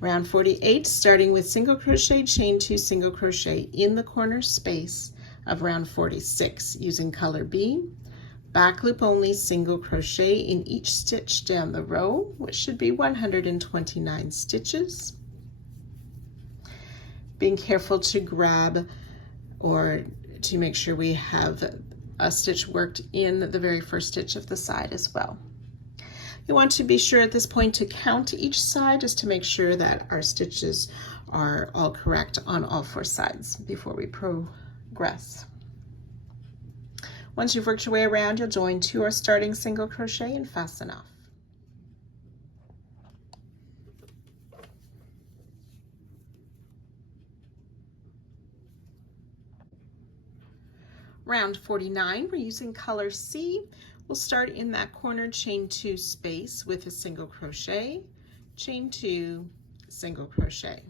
Round 48, starting with single crochet, chain 2, single crochet in the corner space of round 46 using color B. Back loop only, single crochet in each stitch down the row, which should be 129 stitches. Being careful to grab or to make sure we have a stitch worked in the very first stitch of the side as well. You want to be sure at this point to count each side just to make sure that our stitches are all correct on all 4 sides before we progress. Once you've worked your way around, you'll join 2 or starting single crochet and fasten off. Round 49, we're using color C. We'll start in that corner chain 2 space with a single crochet, chain 2, single crochet.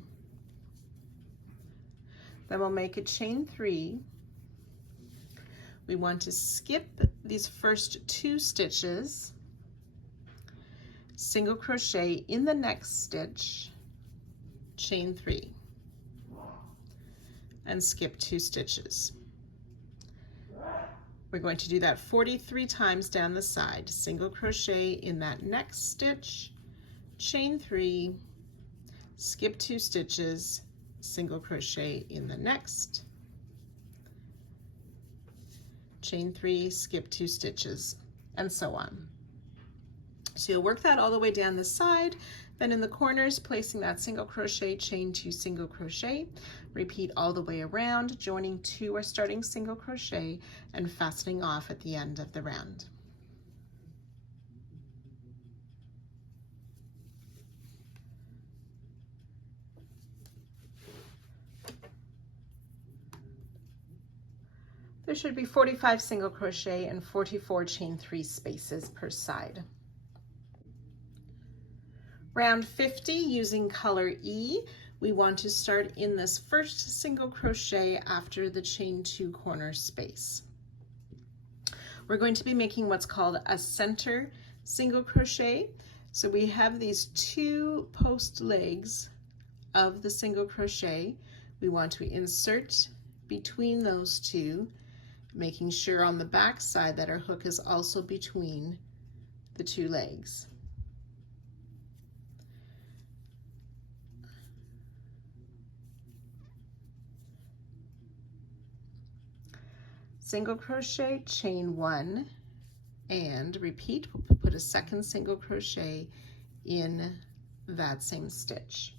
Then we'll make a chain 3. We want to skip these first 2 stitches, single crochet in the next stitch, chain 3, and skip 2 stitches. We're going to do that 43 times down the side. Single crochet in that next stitch, chain 3, skip 2 stitches, single crochet in the next, chain 3, skip 2 stitches, and so on. So you'll work that all the way down the side, then in the corners, placing that single crochet, chain 2, single crochet, repeat all the way around, joining 2 or starting single crochet and fastening off at the end of the round. There should be 45 single crochet and 44 chain 3 spaces per side. Round 50, using color E, we want to start in this first single crochet after the chain 2 corner space. We're going to be making what's called a center single crochet. So we have these 2 post legs of the single crochet. We want to insert between those 2, making sure on the back side that our hook is also between the 2 legs. Single crochet, chain 1, and repeat. We'll put a second single crochet in that same stitch.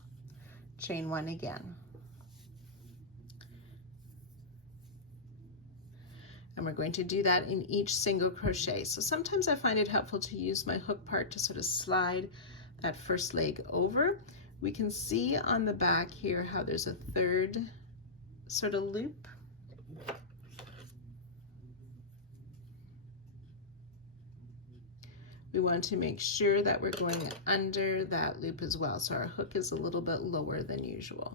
Chain 1 again. And we're going to do that in each single crochet. So sometimes I find it helpful to use my hook part to sort of slide that first leg over. We can see on the back here how there's a third sort of loop. We want to make sure that we're going under that loop as well, so our hook is a little bit lower than usual.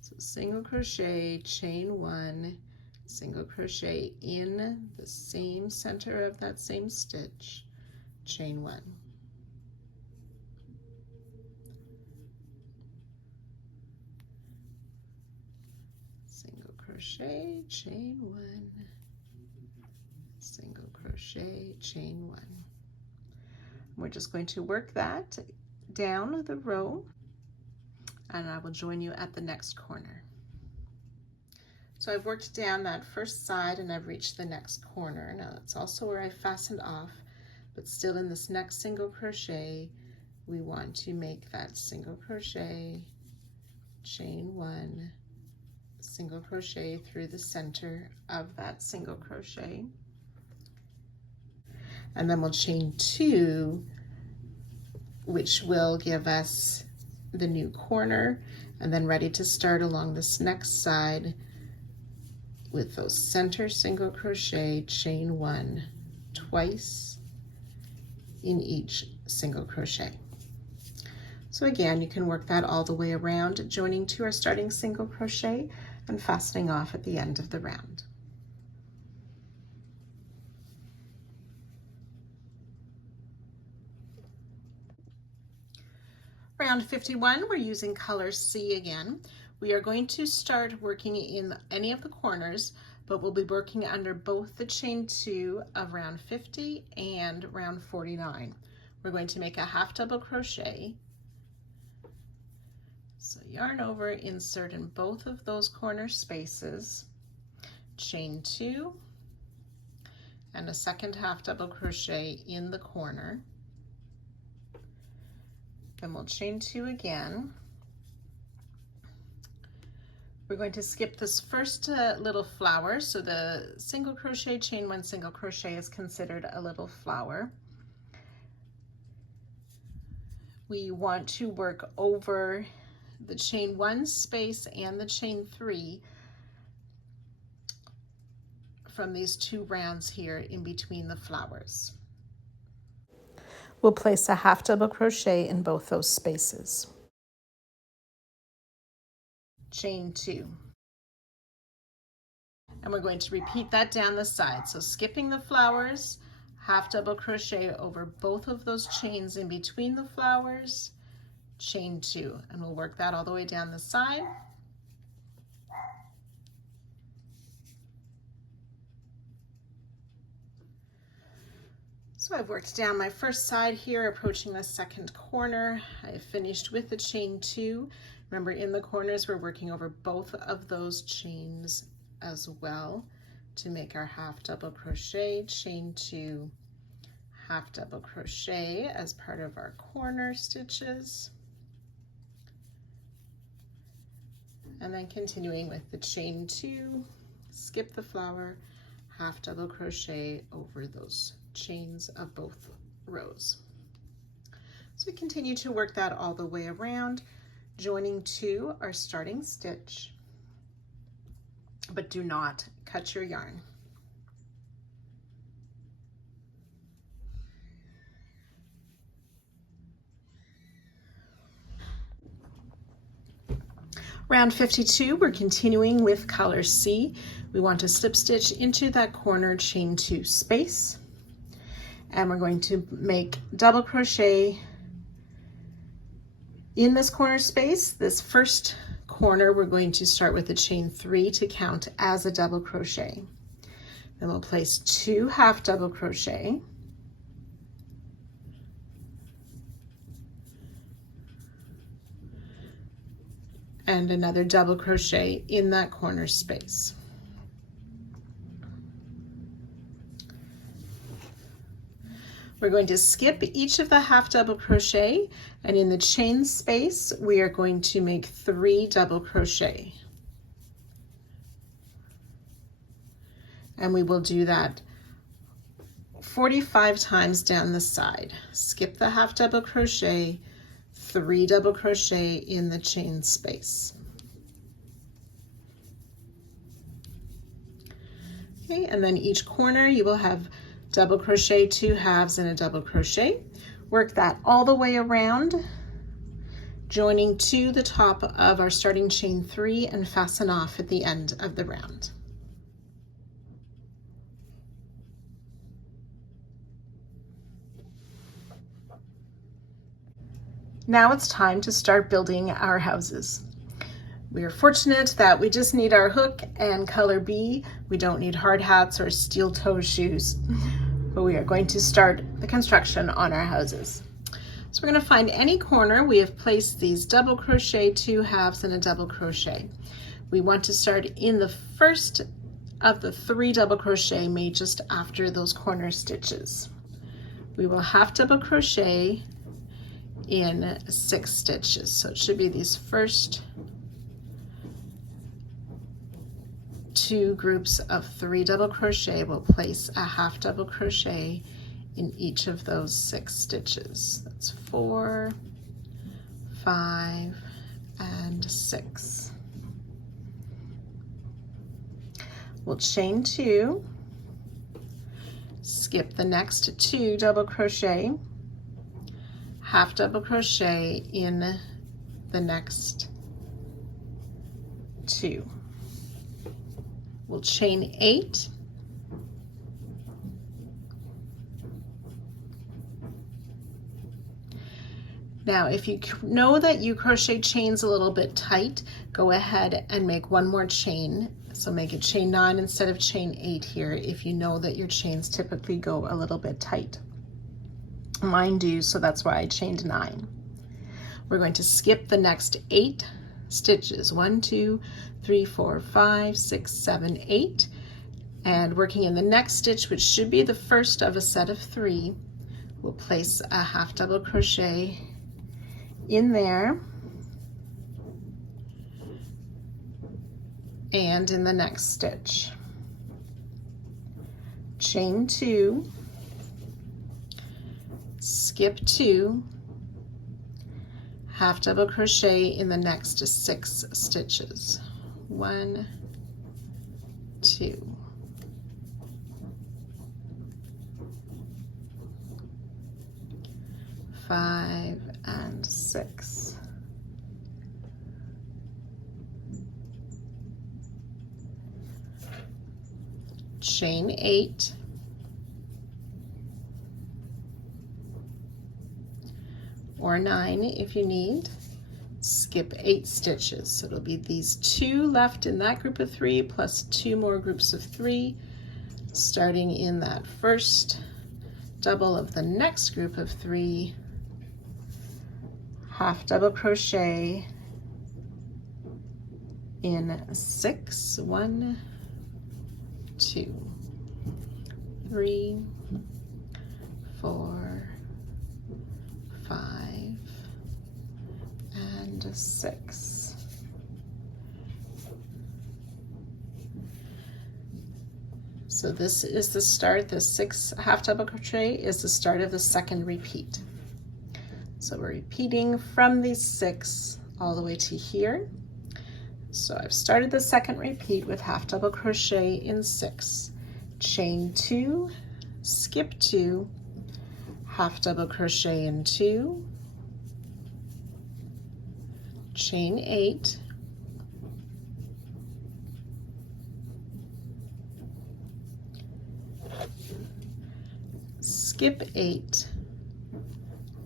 So single crochet, chain 1, single crochet in the same center of that same stitch, chain 1. Crochet, chain 1, single crochet, chain 1. We're just going to work that down the row, and I will join you at the next corner. So I've worked down that first side and I've reached the next corner. Now that's also where I fastened off, but still in this next single crochet, we want to make that single crochet, chain 1, single crochet through the center of that single crochet, and then we'll chain 2, which will give us the new corner, and then ready to start along this next side with those center single crochet, chain 1 twice in each single crochet. So again, you can work that all the way around, joining 2 or starting single crochet and fastening off at the end of the round. round 51, we're using color C again. We are going to start working in any of the corners, but we'll be working under both the chain 2 of round 50 and round 49. We're going to make a half double crochet. So yarn over, insert in both of those corner spaces, chain 2, and a second half double crochet in the corner. Then we'll chain 2 again. We're going to skip this first little flower, so the single crochet, chain 1, single crochet is considered a little flower. We want to work over the chain 1 space and the chain 3 from these 2 rounds here in between the flowers. We'll place a half double crochet in both those spaces. Chain 2. And we're going to repeat that down the side. So skipping the flowers, half double crochet over both of those chains in between the flowers, chain 2, and we'll work that all the way down the side. So I've worked down my first side here, approaching the second corner. I finished with the chain 2. Remember, in the corners, we're working over both of those chains as well to make our half double crochet, chain 2, half double crochet as part of our corner stitches. And then continuing with the chain 2, skip the flower, half double crochet over those chains of both rows. So we continue to work that all the way around, joining to our starting stitch, but do not cut your yarn. Round 52, we're continuing with color C. We want to slip stitch into that corner chain 2 space, and we're going to make double crochet in this corner space. This first corner, we're going to start with a chain 3 to count as a double crochet. Then we'll place 2 half double crochet, and another double crochet in that corner space. We're going to skip each of the half double crochet, and in the chain space, we are going to make 3 double crochet. And we will do that 45 times down the side. Skip the half double crochet, 3 double crochet in the chain space. Okay, and then each corner you will have double crochet, 2 halves, and a double crochet. Work that all the way around, joining to the top of our starting chain 3 and fasten off at the end of the round. Now it's time to start building our houses. We are fortunate that we just need our hook and color B. We don't need hard hats or steel toe shoes, but we are going to start the construction on our houses. So we're going to find any corner. We have placed these double crochet, 2 halves, and a double crochet. We want to start in the first of the 3 double crochet made just after those corner stitches. We will half double crochet in 6 stitches. So it should be these first 2 groups of 3 double crochet. We'll place a half double crochet in each of those 6 stitches. That's 4, 5, and 6. We'll chain 2, skip the next 2 double crochet, half double crochet in the next 2. We'll chain 8, Now, if you know that you crochet chains a little bit tight, go ahead and make one more chain. So make it chain 9 instead of chain 8 here if you know that your chains typically go a little bit tight. Mine do, so that's why I chained 9. We're going to skip the next 8 stitches. 1, 2, 3, 4, 5, 6, 7, 8. And working in the next stitch, which should be the first of a set of 3, we'll place a half double crochet in there and in the next stitch. Chain 2, skip 2, half double crochet in the next 6 stitches. 1, 2. 5 and 6. Chain 8. Or 9 if you need. Skip 8 stitches. So it'll be these 2 left in that group of 3 plus 2 more groups of 3, starting in that first double of the next group of 3, half double crochet in 6. 1, 2, 3, 4, 5, and 6. So this is the start. The 6 half double crochet is the start of the second repeat. So we're repeating from these 6 all the way to here. So I've started the second repeat with half double crochet in 6, chain 2, skip 2, half double crochet in 2, chain 8, skip 8,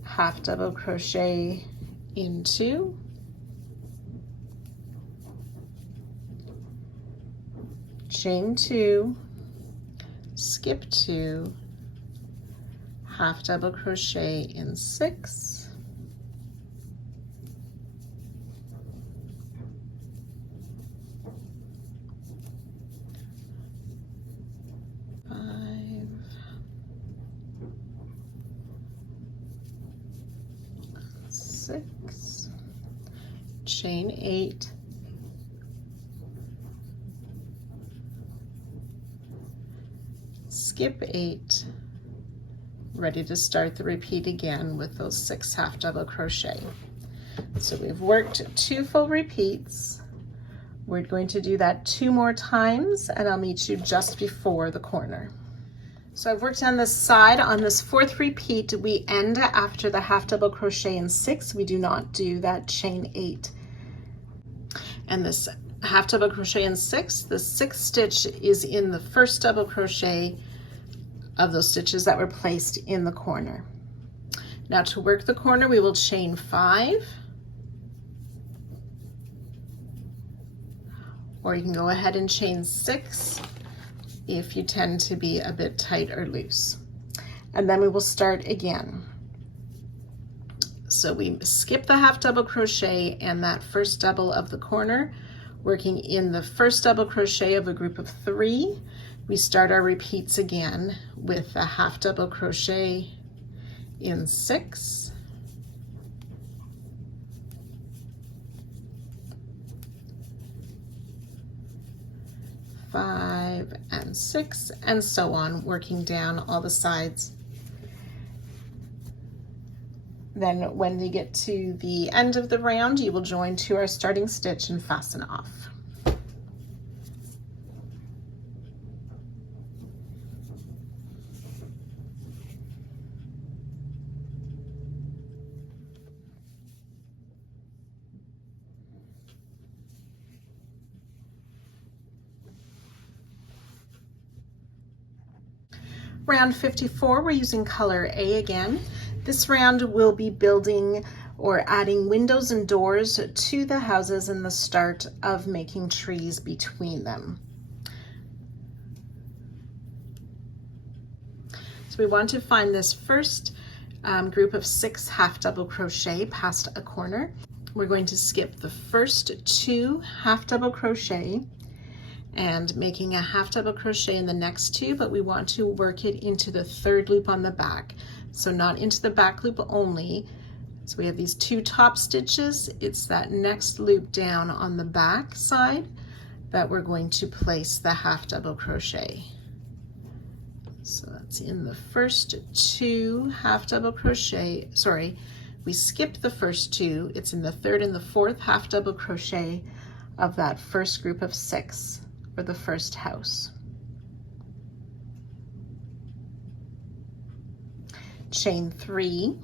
half double crochet in 2, chain 2, skip 2, half double crochet in 6, chain 8, skip 8, ready to start the repeat again with those 6 half double crochet. So we've worked 2 full repeats. We're going to do that 2 more times, and I'll meet you just before the corner. So I've worked on this side. On this 4th repeat, we end after the half double crochet in 6. We do not do that chain 8. And this half double crochet in 6, the 6th stitch is in the first double crochet of those stitches that were placed in the corner. Now to work the corner, we will chain 5, or you can go ahead and chain 6 if you tend to be a bit tight or loose. And then we will start again. So we skip the half double crochet and that first double of the corner, working in the first double crochet of a group of 3. We start our repeats again with a half double crochet in 6, five and 6, and so on, working down all the sides. Then when we get to the end of the round, you will join to our starting stitch and fasten off. Round 54, we're using color A again. This round we'll be building or adding windows and doors to the houses and the start of making trees between them. So we want to find this first group of 6 half double crochet past a corner. We're going to skip the first 2 half double crochet and making a half double crochet in the next 2, but we want to work it into the 3rd loop on the back. So not into the back loop only. So we have these 2 top stitches. It's that next loop down on the back side that we're going to place the half double crochet. So that's in the first 2 half double crochet. Sorry, we skipped the first 2. It's in the 3rd and the 4th half double crochet of that first group of 6 for the first house. Chain 3.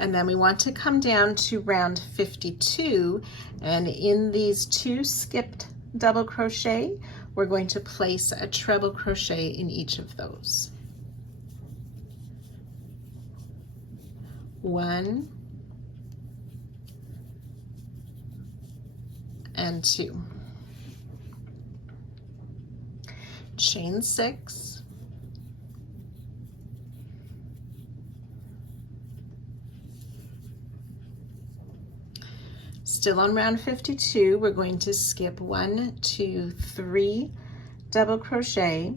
And then we want to come down to round 52, and in these 2 skipped double crochet, we're going to place a treble crochet in each of those. 1 and 2. Chain 6. Still on round 52, we're going to skip 1, 2, 3 double crochet,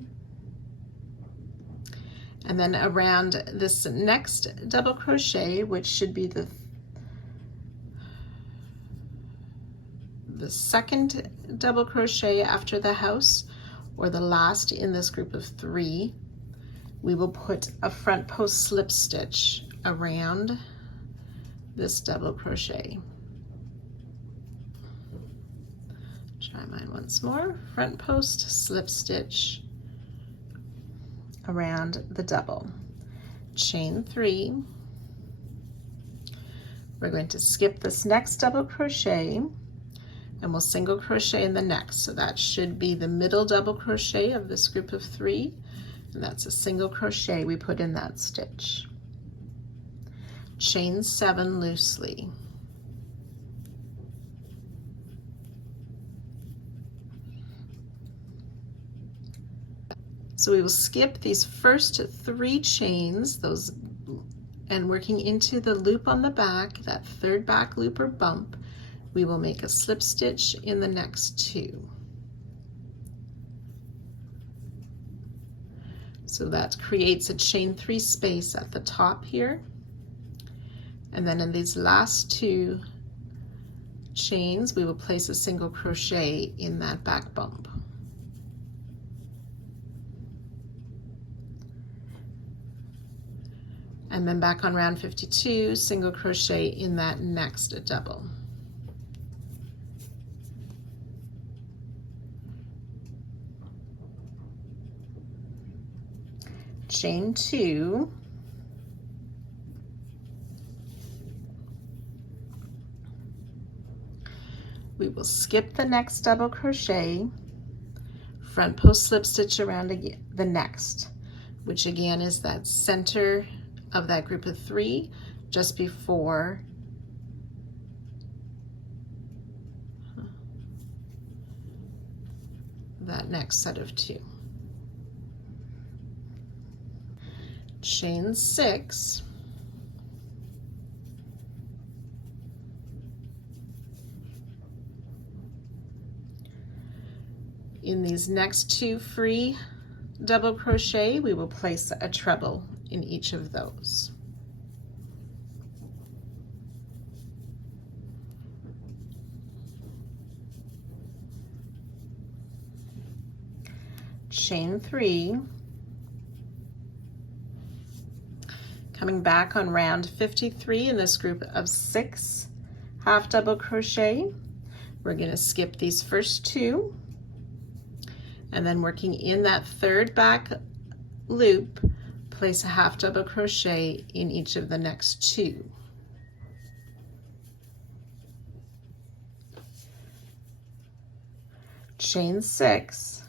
and then around this next double crochet, which should be the 2nd double crochet after the house, or the last in this group of 3, we will put a front post slip stitch around this double crochet. Try mine once more. Front post slip stitch around the double. Chain 3. We're going to skip this next double crochet and we'll single crochet in the next. So that should be the middle double crochet of this group of 3, and that's a single crochet we put in that stitch. Chain 7 loosely. So we will skip these first 3 chains, and working into the loop on the back, that 3rd back loop or bump, we will make a slip stitch in the next 2. So that creates a chain 3 space at the top here. And then in these last 2 chains, we will place a single crochet in that back bump. And then back on round 52, single crochet in that next double. Chain 2. We will skip the next double crochet, front post slip stitch around the next, which again is that center of that group of 3 just before that next set of 2. Chain 6. In these next 2 free double crochet, we will place a treble in each of those. Chain 3. Coming back on round 53 in this group of 6 half double crochet, we're going to skip these first 2, and then working in that 3rd back loop, place a half double crochet in each of the next 2. Chain 6.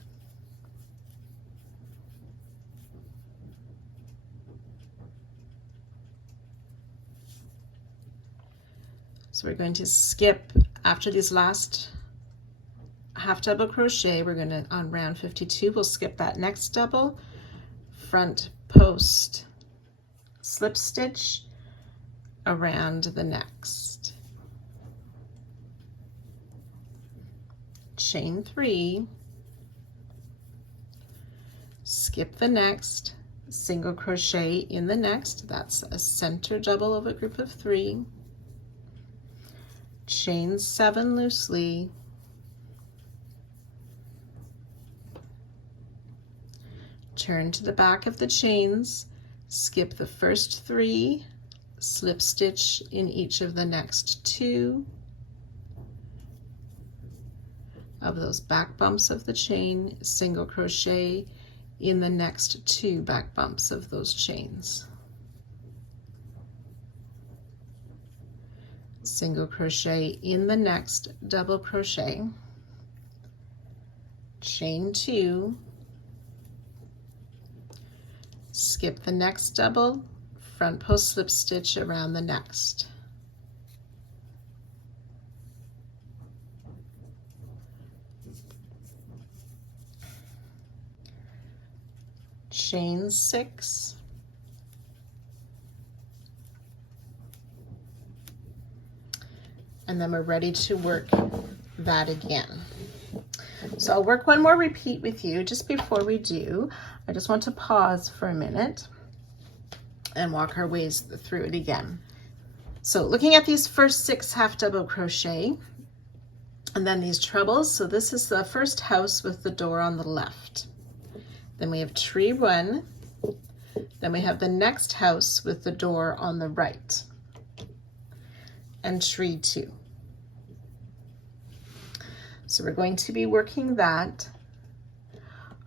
So we're going to skip after these last half double crochet. We're going to, on round 52, we'll skip that next double, front post slip stitch around the next, chain 3, skip the next, single crochet in the next, that's a center double of a group of 3, chain 7 loosely, turn to the back of the chains, skip the first 3, slip stitch in each of the next 2 of those back bumps of the chain, single crochet in the next 2 back bumps of those chains, single crochet in the next double crochet, chain 2, skip the next double, front post slip stitch around the next, chain 6, and then we're ready to work that again. So I'll work one more repeat with you. Just before we do, I just want to pause for a minute and walk our ways through it again. So looking at these first 6 half double crochet and then these trebles. So this is the first house with the door on the left. Then we have tree 1. Then we have the next house with the door on the right, and tree 2. So we're going to be working that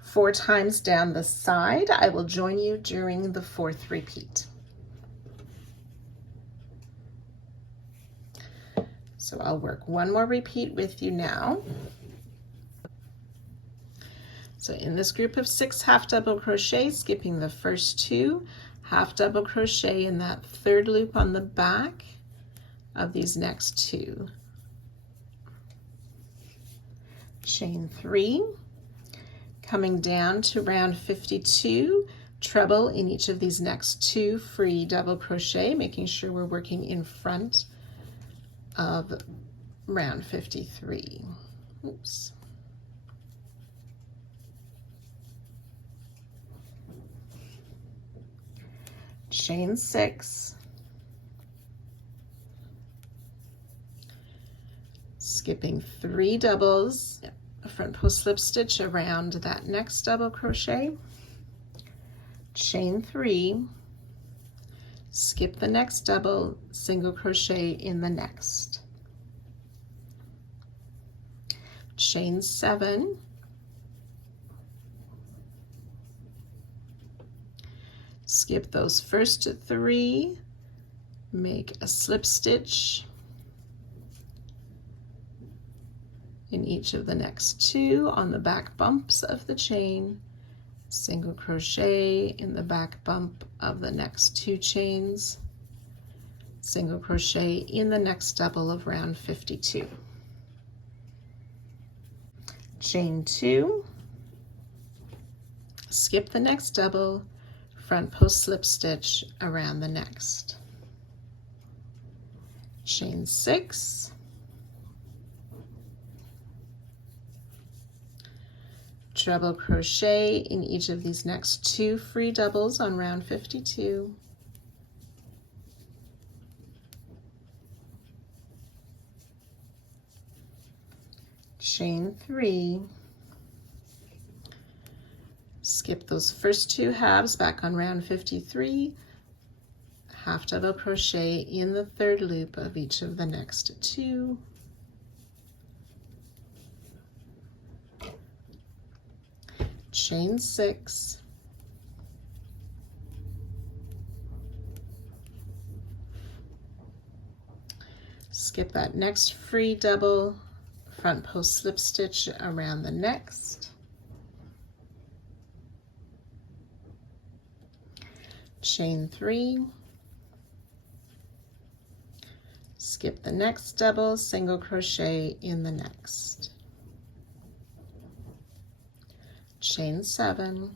4 times down the side. I will join you during the 4th repeat. So I'll work one more repeat with you now. So in this group of 6 half double crochet, skipping the first 2, half double crochet in that 3rd loop on the back of these next 2. Chain 3, coming down to round 52, treble in each of these next 2 free double crochet, making sure we're working in front of round 53. Oops. Chain 6, skipping 3 doubles, front post slip stitch around that next double crochet, chain 3, skip the next double, single crochet in the next, chain 7, skip those first 3, make a slip stitch in each of the next 2 on the back bumps of the chain, single crochet in the back bump of the next 2 chains, single crochet in the next double of round 52. Chain 2, skip the next double, front post slip stitch around the next. Chain 6, treble crochet in each of these next 2 free doubles on round 52. Chain 3, skip those first 2 halves back on round 53, half double crochet in the 3rd loop of each of the next 2. Chain 6, skip that next free double, front post slip stitch around the next, chain 3, skip the next double, single crochet in the next, chain 7,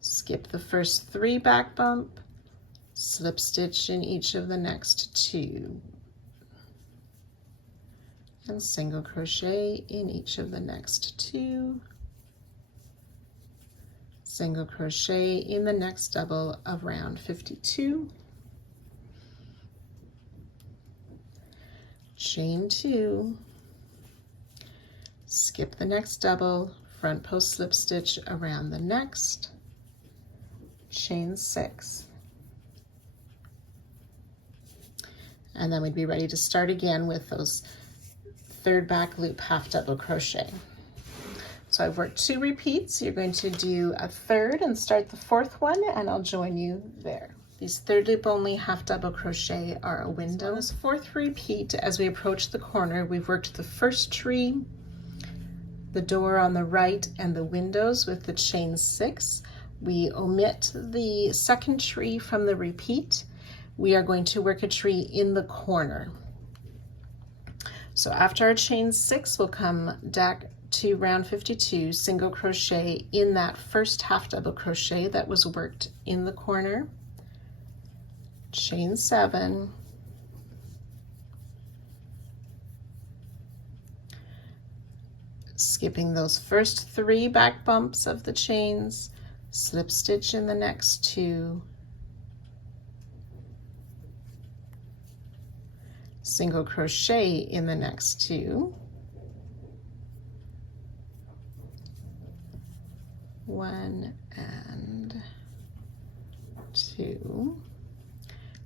skip the first 3 back bump, slip stitch in each of the next 2, and single crochet in each of the next 2, single crochet in the next double of round 52, chain 2, skip the next double, front post slip stitch around the next, chain 6, and then we'd be ready to start again with those 3rd back loop half double crochet. So I've worked 2 repeats. You're going to do a 3rd and start the 4th one, and I'll join you there. These 3rd loop only half double crochet are a window. On this 4th repeat, as we approach the corner, we've worked the first tree, the door on the right, and the windows with the chain 6. We omit the 2nd tree from the repeat. We are going to work a tree in the corner. So after our chain 6, we'll come back to round 52, single crochet in that first half double crochet that was worked in the corner, chain 7, skipping those first 3 back bumps of the chains, slip stitch in the next 2, single crochet in the next 2, 1 and 2,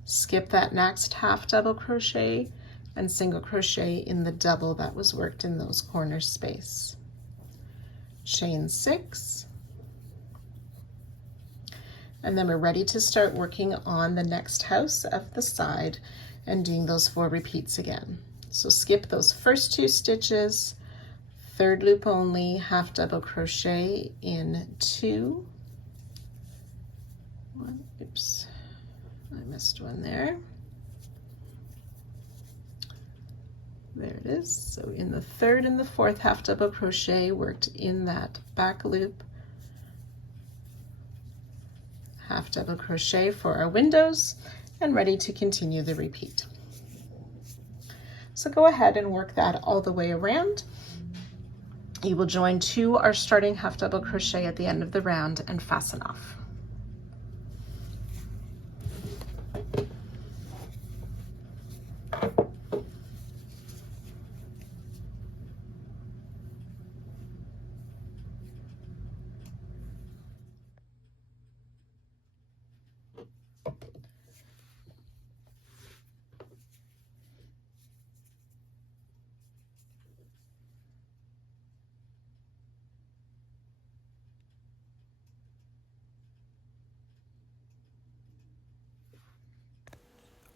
skip that next half double crochet and single crochet in the double that was worked in those corner space, chain 6, and then we're ready to start working on the next house of the side and doing those 4 repeats again. So skip those first 2 stitches, 3rd loop only, half double crochet in 2, oops, I missed one there. There it is. So in the 3rd and the 4th half double crochet worked in that back loop, half double crochet for our windows, and ready to continue the repeat. So go ahead and work that all the way around. You will join to our starting half double crochet at the end of the round and fasten off.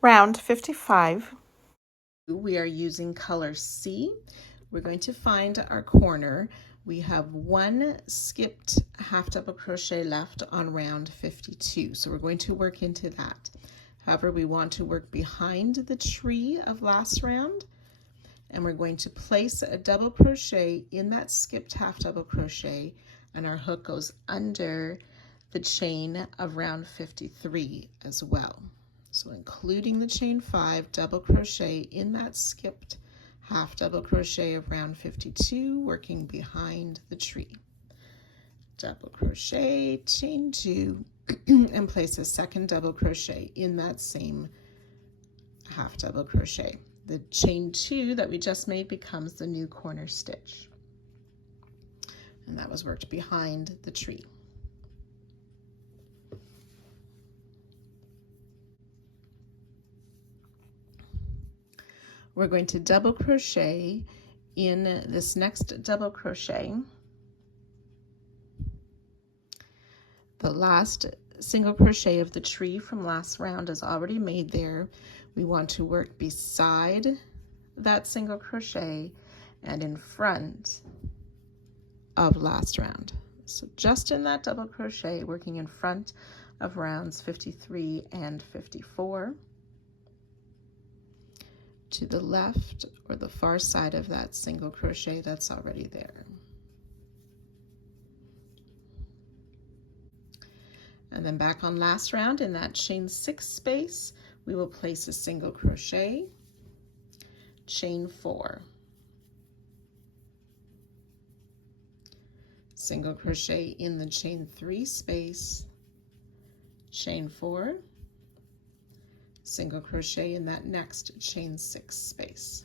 Round 55. We are using color C. We're going to find our corner. We have 1 skipped half double crochet left on round 52. So we're going to work into that. However, we want to work behind the tree of last round, and we're going to place a double crochet in that skipped half double crochet, and our hook goes under the chain of round 53 as well. So including the chain 5, double crochet in that skipped half double crochet of round 52, working behind the tree. Double crochet, chain 2, and place a 2nd double crochet in that same half double crochet. The chain 2 that we just made becomes the new corner stitch. And that was worked behind the tree. We're going to double crochet in this next double crochet. The last single crochet of the tree from last round is already made there. We want to work beside that single crochet and in front of last round. So just in that double crochet, working in front of rounds 53 and 54. To the left or the far side of that single crochet that's already there. And then back on last round in that chain 6 space, we will place a single crochet, chain 4, single crochet in the chain 3 space, chain 4, single crochet in that next chain 6 space.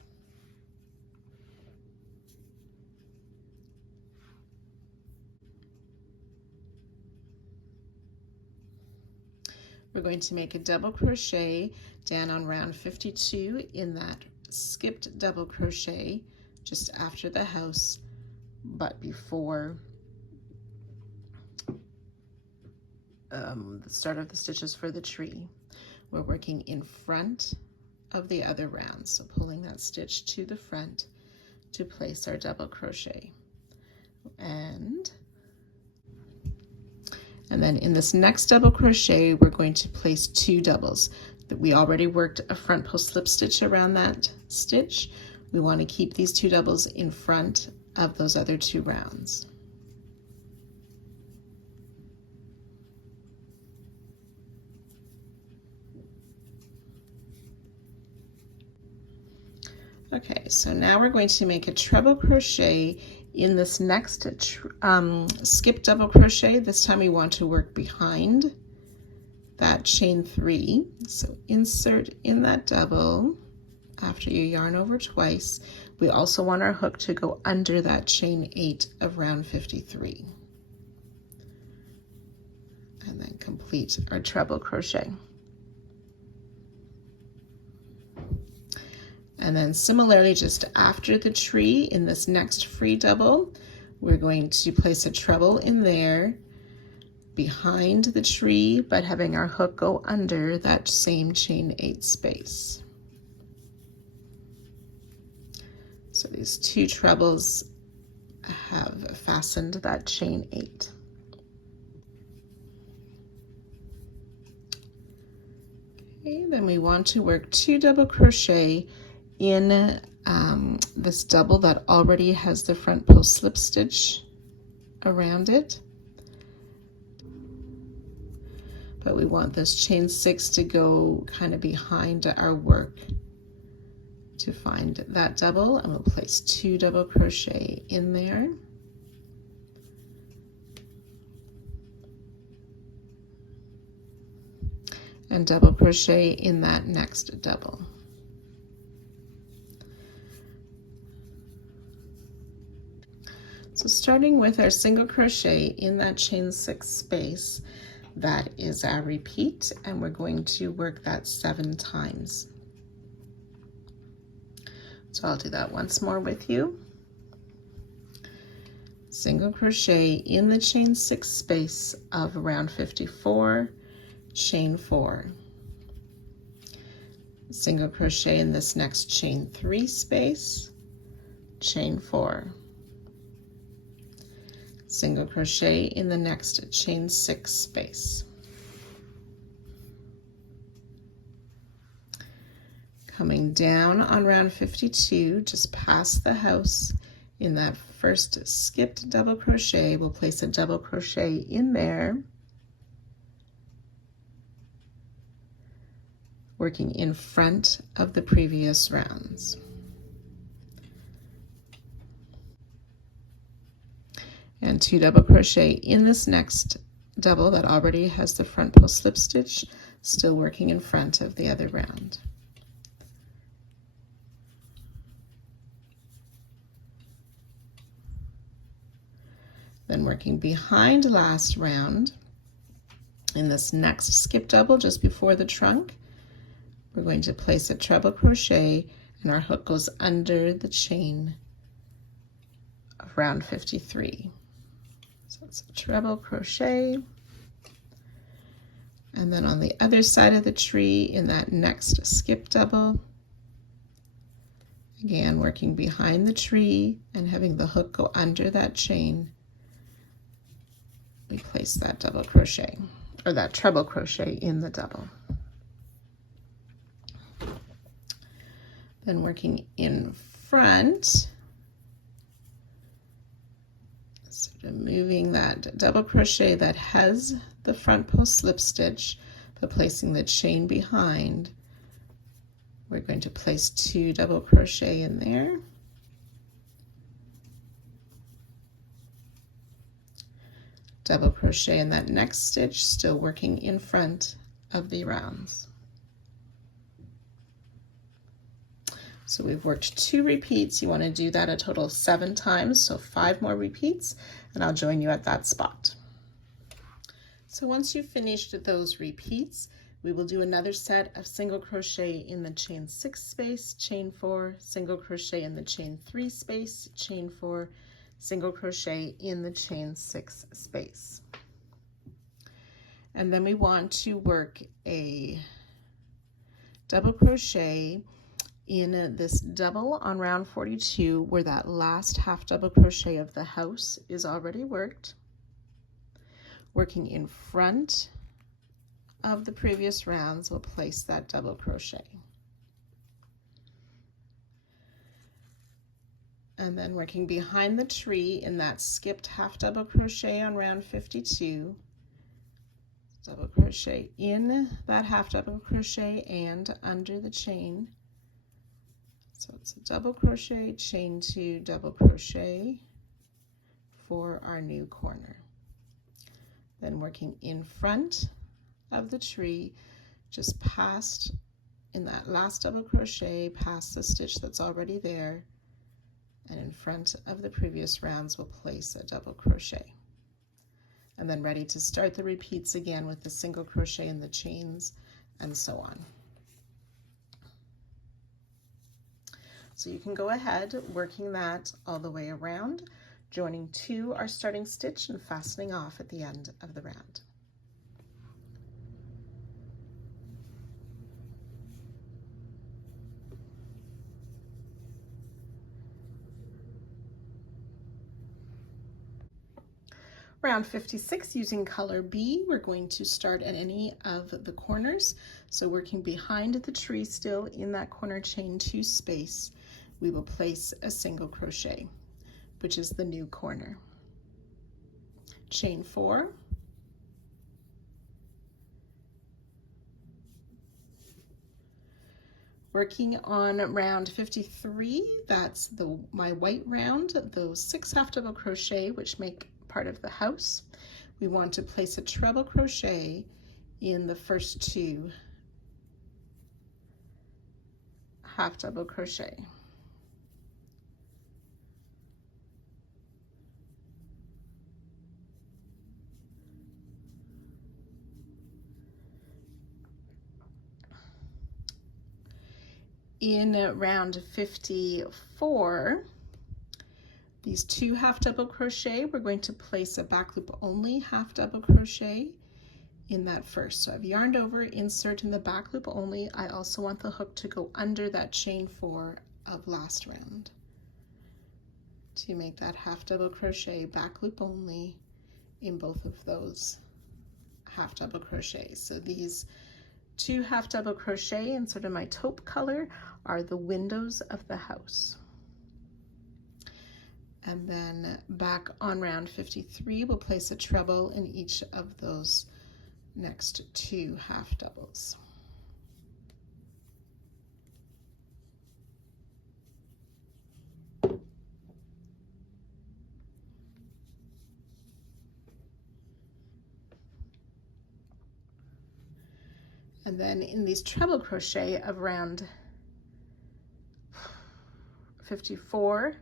We're going to make a double crochet down on round 52 in that skipped double crochet just after the house, but before the start of the stitches for the tree. We're working in front of the other round, so pulling that stitch to the front to place our double crochet. And then in this next double crochet, we're going to place 2 doubles. We already worked a front post slip stitch around that stitch. We want to keep these 2 doubles in front of those other 2 rounds. Okay, so now we're going to make a treble crochet in this next skip double crochet. This time we want to work behind that chain 3. So insert in that double after you yarn over twice. We also want our hook to go under that chain 8 of round 53. And then complete our treble crochet. And then similarly, just after the tree in this next free double, we're going to place a treble in there behind the tree, but having our hook go under that same chain 8 space. So these 2 trebles have fastened that chain 8. Okay, then we want to work 2 double crochet in this double that already has the front post slip stitch around it. But we want this chain 6 to go kind of behind our work to find that double, and we'll place 2 double crochet in there. And double crochet in that next double. So starting with our single crochet in that chain 6 space, that is our repeat, and we're going to work that 7 times. So I'll do that once more with you. Single crochet in the chain 6 space of round 54, chain 4. Single crochet in this next chain 3 space, chain 4. Single crochet in the next chain 6 space. Coming down on round 52, just past the house, in that first skipped double crochet, we'll place a double crochet in there, working in front of the previous rounds. And 2 double crochet in this next double that already has the front post slip stitch, still working in front of the other round. Then working behind last round in this next skip double just before the trunk, we're going to place a treble crochet, and our hook goes under the chain of round 53. So it's a treble crochet, and then on the other side of the tree in that next skip double, again working behind the tree and having the hook go under that chain, we place that double crochet. or that treble crochet in the double. Then working in front, sort of moving that double crochet that has the front post slip stitch, but placing the chain behind. We're going to place 2 double crochet in there. Double crochet in that next stitch, still working in front of the rounds. So we've worked 2 repeats. You want to do that a total of 7 times, so 5 more repeats, and I'll join you at that spot. So once you've finished those repeats, we will do another set of single crochet in the chain 6 space, chain 4, single crochet in the chain 3 space, chain 4, single crochet in the chain 6 space. And then we want to work a double crochet in this double on round 42 where that last half double crochet of the house is already worked. Working in front of the previous rounds, we'll place that double crochet. And then working behind the tree in that skipped half double crochet on round 52, double crochet in that half double crochet and under the chain. So it's a double crochet, chain 2, double crochet for our new corner. Then working in front of the tree, just past, in that last double crochet, past the stitch that's already there, and in front of the previous rounds we'll place a double crochet. And then ready to start the repeats again with the single crochet in the chains and so on. So you can go ahead working that all the way around, joining to our starting stitch and fastening off at the end of the round. Round 56, using color B, we're going to start at any of the corners. So working behind the tree still in that corner chain 2 space, we will place a single crochet, which is the new corner. Chain 4, working on round 53, that's my white round, those 6 half double crochet which make part of the house. We want to place a treble crochet in the first 2 half double crochet. In round 54, these 2 half double crochet, we're going to place a back loop only half double crochet in that first. So I've yarned over, insert in the back loop only. I also want the hook to go under that chain 4 of last round to make that half double crochet back loop only in both of those half double crochets. So these 2 half double crochet in sort of my taupe color are the windows of the house. And then back on round 53, we'll place a treble in each of those next 2 half doubles. And then in these treble crochet of round 54,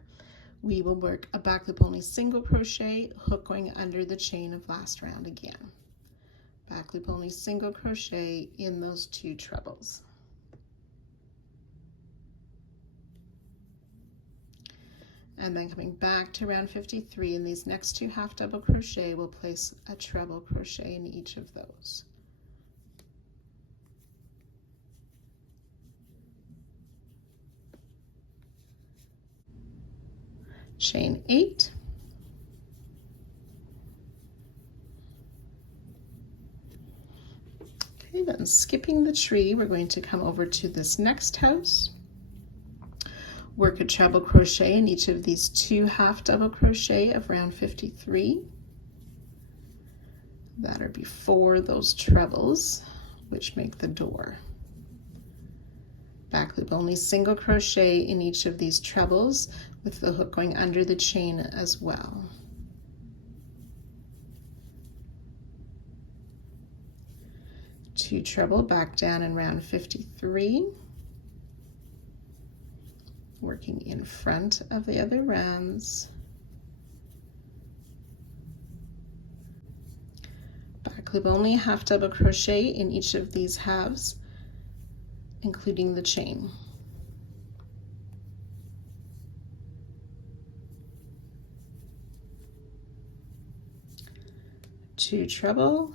we will work a back loop only single crochet, hook going under the chain of last round again. Back loop only single crochet in those 2 trebles. And then coming back to round 53, in these next 2 half double crochet, we'll place a treble crochet in each of those. Chain 8, then skipping the tree, we're going to come over to this next house, work a treble crochet in each of these 2 half double crochet of round 53 that are before those trebles, which make the door. Back loop only single crochet in each of these trebles with the hook going under the chain as well. Two treble back down in round 53, working in front of the other rounds. Back loop only half double crochet in each of these halves, including the chain. Two treble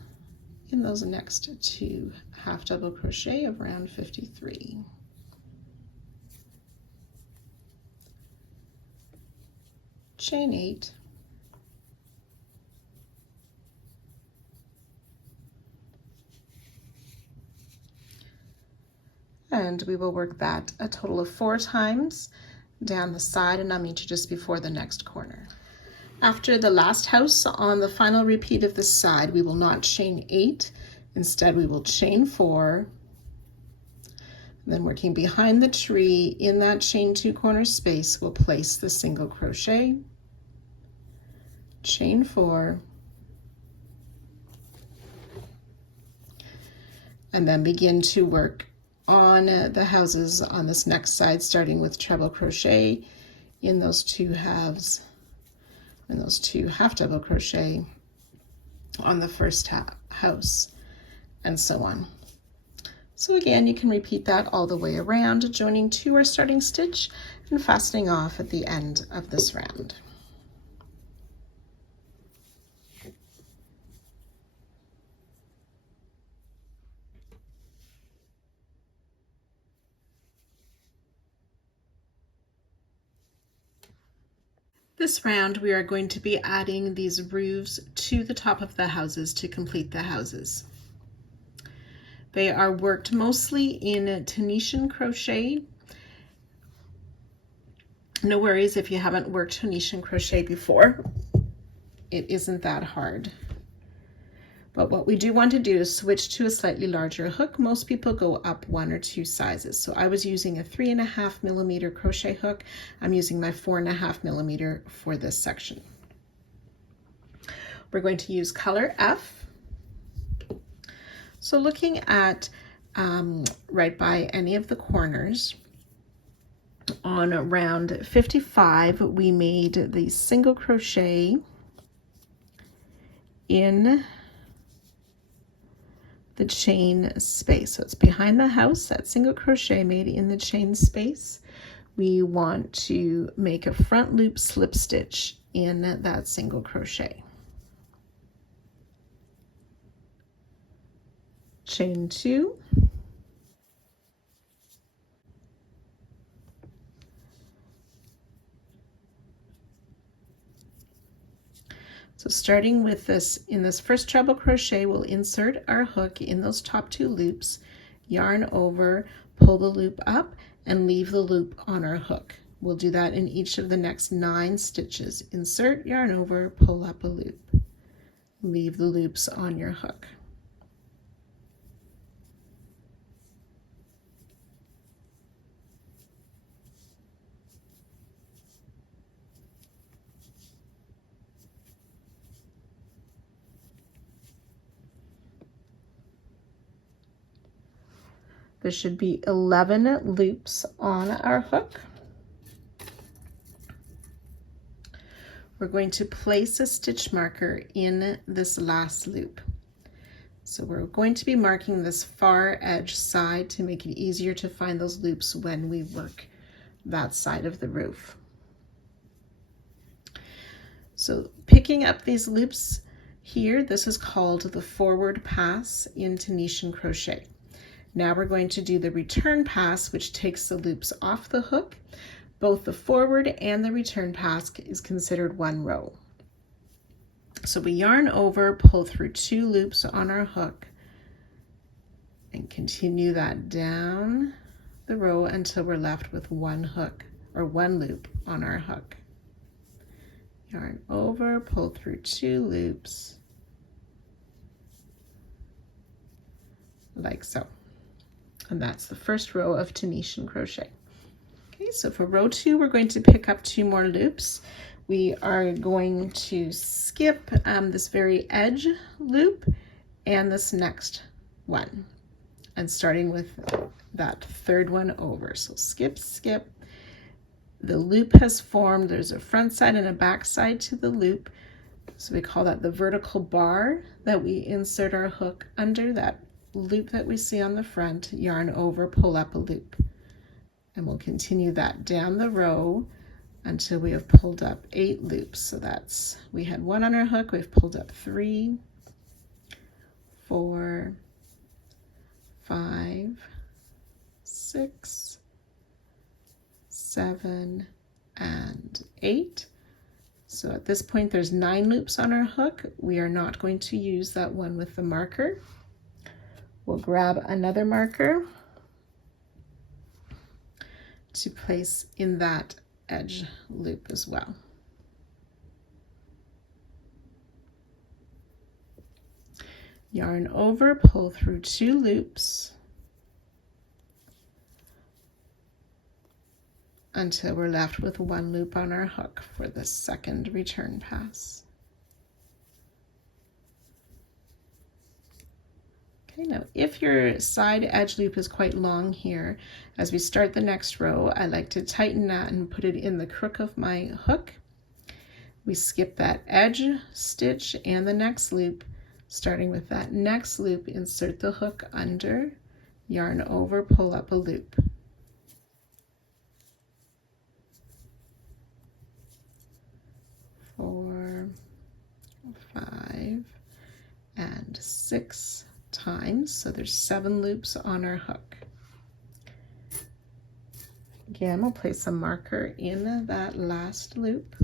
in those next 2 half double crochet of round 53. Chain 8. And we will work that a total of 4 times down the side and on each just before the next corner. After the last house on the final repeat of this side, we will not chain 8. Instead, we will chain 4. Then working behind the tree in that chain 2 corner space, we'll place the single crochet, chain 4, and then begin to work on the houses on this next side, starting with treble crochet in those 2 halves and those 2 half double crochet on the first house, and so on. So again, you can repeat that all the way around, joining 2 our starting stitch and fastening off at the end of this round. This round, we are going to be adding these roofs to the top of the houses to complete the houses. They are worked mostly in Tunisian crochet. No worries if you haven't worked Tunisian crochet before. It isn't that hard. But what we do want to do is switch to a slightly larger hook. Most people go up 1 or 2 sizes. So I was using a 3.5 millimeter crochet hook. I'm using my 4.5 millimeter for this section. We're going to use color F. So looking at right by any of the corners, on round 55, we made the single crochet in the chain space. So it's behind the house, that single crochet made in the chain space. We want to make a front loop slip stitch in that single crochet. Chain 2. So starting with this, in this first treble crochet, we'll insert our hook in those top 2 loops, yarn over, pull the loop up, and leave the loop on our hook. We'll do that in each of the next 9 stitches. Insert, yarn over, pull up a loop. Leave the loops on your hook. There should be 11 loops on our hook. We're going to place a stitch marker in this last loop. So we're going to be marking this far edge side to make it easier to find those loops when we work that side of the roof. So picking up these loops here, this is called the forward pass in Tunisian crochet. Now we're going to do the return pass, which takes the loops off the hook. Both the forward and the return pass is considered 1 row. So we yarn over, pull through 2 loops on our hook, and continue that down the row until we're left with one hook or one loop on our hook. Yarn over, pull through 2 loops like so. And that's the first row of Tunisian crochet. Okay, so for row 2, we're going to pick up 2 more loops. We are going to skip this very edge loop and this next one, and starting with that third one over. So skip, skip. The loop has formed. There's a front side and a back side to the loop. So we call that the vertical bar that we insert our hook under, that loop that we see on the front. Yarn over, pull up a loop. And we'll continue that down the row until we have pulled up 8 loops. So that's, we had 1 on our hook, we've pulled up 3, 4, 5, 6, 7, and 8. So at this point there's 9 loops on our hook. We are not going to use that one with the marker. We'll grab another marker to place in that edge loop as well. Yarn over, pull through 2 loops until we're left with 1 loop on our hook for the second return pass. Okay, now if your side edge loop is quite long here, as we start the next row, I like to tighten that and put it in the crook of my hook. We skip that edge stitch and the next loop. Starting with that next loop, insert the hook under, yarn over, pull up a loop. Four, 5, and 6 times. So there's 7 loops on our hook. Again, we'll place a marker in that last loop.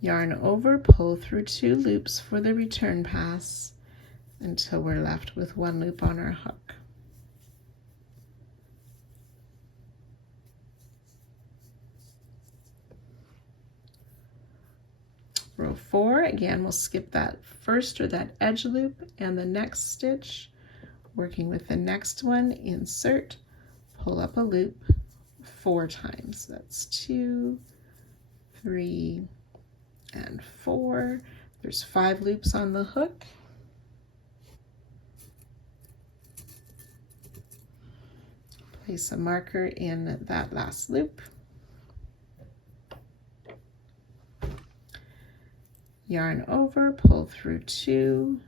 Yarn over, pull through 2 loops for the return pass until we're left with 1 loop on our hook. Row 4, again, we'll skip that first or that edge loop and the next stitch, working with the next one, insert, pull up a loop 4 times. That's 2, 3, and 4. There's 5 loops on the hook. Place a marker in that last loop. Yarn over, pull through 2,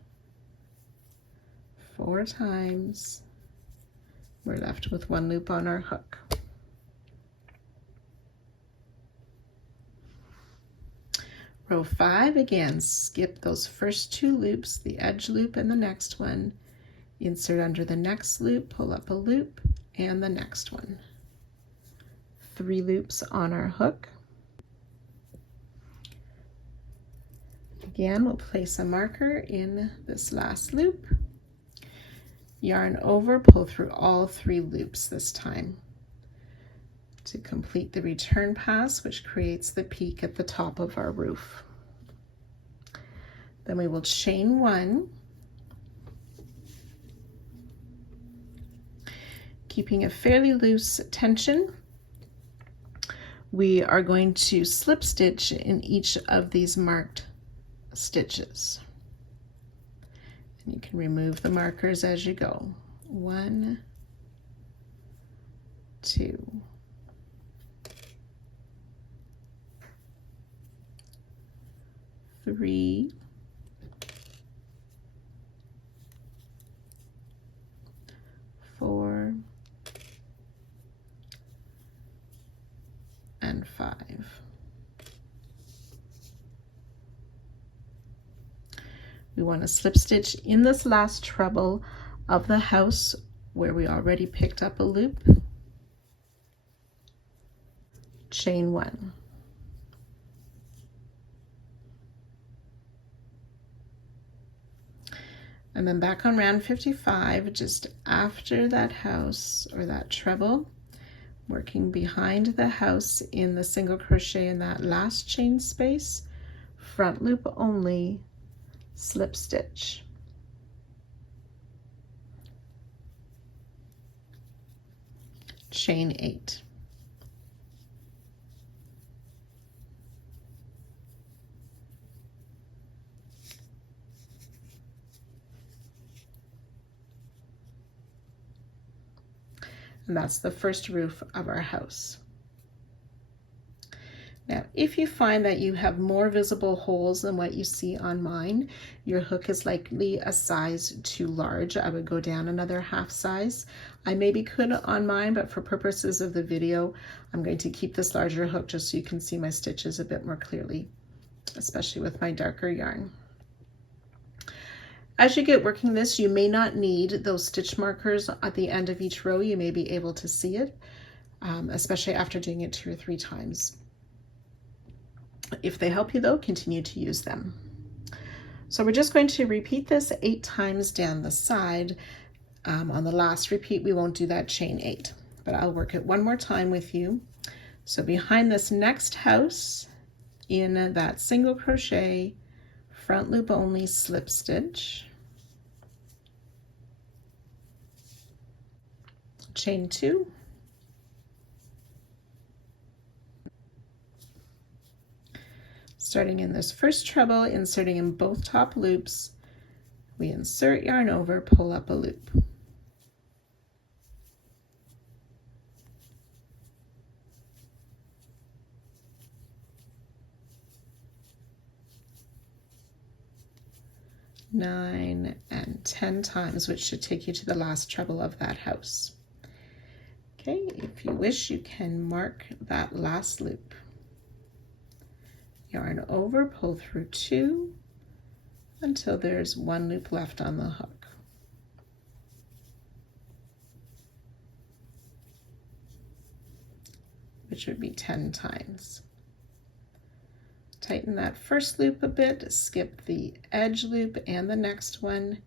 4 times. We're left with 1 loop on our hook. Row 5, again, skip those first 2 loops, the edge loop and the next one. Insert under the next loop, pull up a loop, and the next one. 3 loops on our hook. Again, we'll place a marker in this last loop. Yarn over, pull through all 3 loops this time to complete the return pass, which creates the peak at the top of our roof. Then we will chain 1, keeping a fairly loose tension. We are going to slip stitch in each of these marked stitches. And you can remove the markers as you go. 1, 2, 3, 4, and 5. We want to slip stitch in this last treble of the house where we already picked up a loop. chain 1. And then back on round 55, just after that house or that treble, working behind the house in the single crochet in that last chain space, front loop only, slip stitch. Chain 8. And that's the first roof of our house. Now, if you find that you have more visible holes than what you see on mine, your hook is likely a size too large. I would go down another half size. I maybe could on mine, but for purposes of the video, I'm going to keep this larger hook just so you can see my stitches a bit more clearly, especially with my darker yarn. As you get working this, you may not need those stitch markers at the end of each row. You may be able to see it, especially after doing it 2 or 3 times. If they help you though, continue to use them. So we're just going to repeat this 8 times down the side. On the last repeat, we won't do that chain 8, but I'll work it one more time with you. So behind this next house, in that single crochet, front loop only, slip stitch, chain 2, starting in this first treble, inserting in both top loops, we insert yarn over, pull up a loop. Nine and 10 times, which should take you to the last treble of that house. Okay, if you wish, you can mark that last loop. Yarn over, pull through 2 until there's 1 loop left on the hook. Which would be 10 times. Tighten that first loop a bit, skip the edge loop and the next one,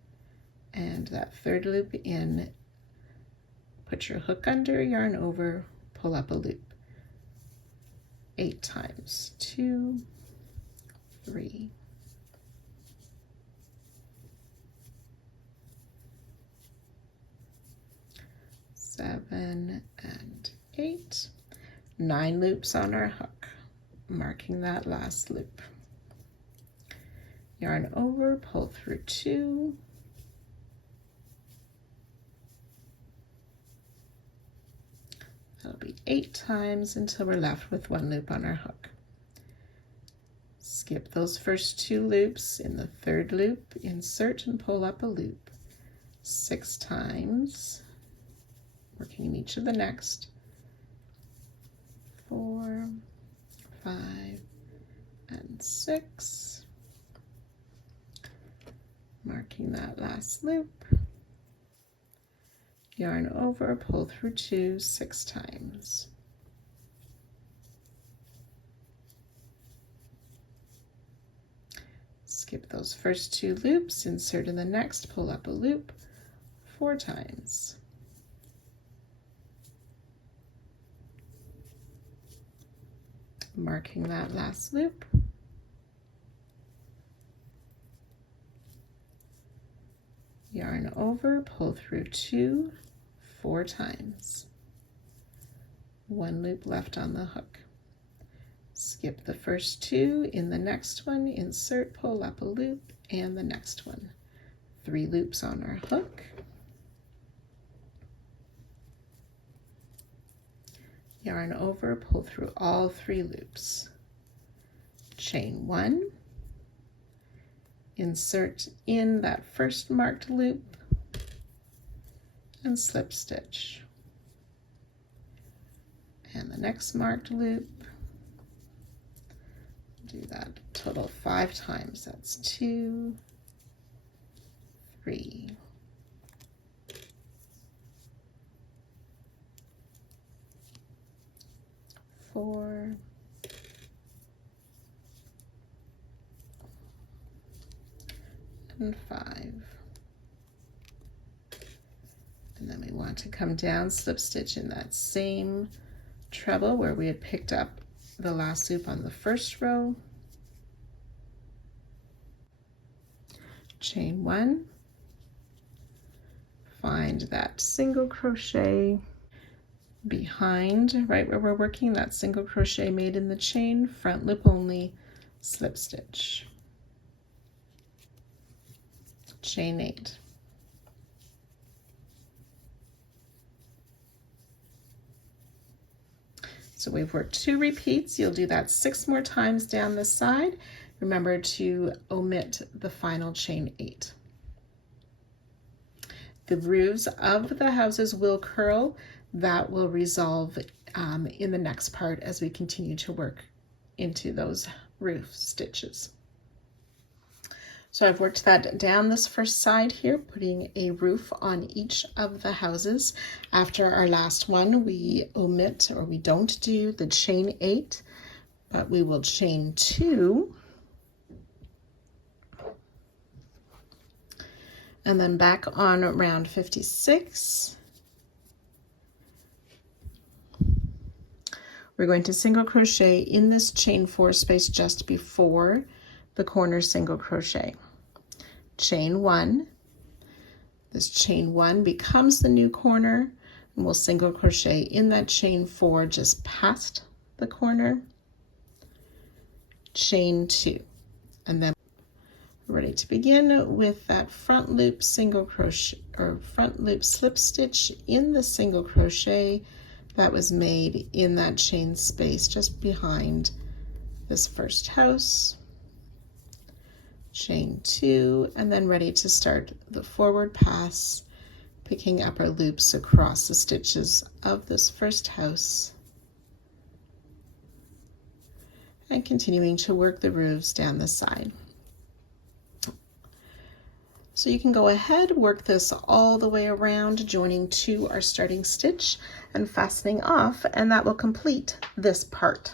and that third loop in, put your hook under, yarn over, pull up a loop. 8 times. 2, 3, 7, and 8. 9 loops on our hook, marking that last loop. Yarn over, pull through 2, that'll be 8 times until we're left with 1 loop on our hook. Skip those first 2 loops. In the third loop, insert and pull up a loop 6 times, working in each of the next. 4, 5, and 6, marking that last loop. Yarn over, pull through 2, 6 times. Skip those first 2 loops, insert in the next, pull up a loop 4 times. Marking that last loop. Yarn over, pull through 2, 4 times. 1 loop left on the hook. Skip the first 2, in the next one, insert, pull up a loop, and the next one. 3 loops on our hook. Yarn over, pull through all 3 loops. Chain 1. Insert in that first marked loop and slip stitch. And the next marked loop. Do that total 5 times. That's 2, 3, 4, and 5. And then we want to come down, slip stitch in that same treble where we had picked up the last loop on the first row. Chain 1, find that single crochet behind, right where we're working, that single crochet made in the chain, front loop only, slip stitch, chain 8. So we've worked 2 repeats. You'll do that 6 more times down the side. Remember to omit the final chain 8. The roofs of the houses will curl. That will resolve in the next part as we continue to work into those roof stitches. So I've worked that down this first side here, putting a roof on each of the houses. After our last one, we omit, or we don't do the chain 8, but we will chain 2. And then back on round 56, we're going to single crochet in this chain 4 space just before the corner single crochet. Chain 1. This chain 1 becomes the new corner, and we'll single crochet in that chain 4 just past the corner. Chain 2, and then we're ready to begin with that front loop single crochet, or front loop slip stitch in the single crochet that was made in that chain space just behind this first house. Chain 2, and then ready to start the forward pass, picking up our loops across the stitches of this first house and continuing to work the roofs down the side. So you can go ahead, work this all the way around, joining to our starting stitch and fastening off, and that will complete this part.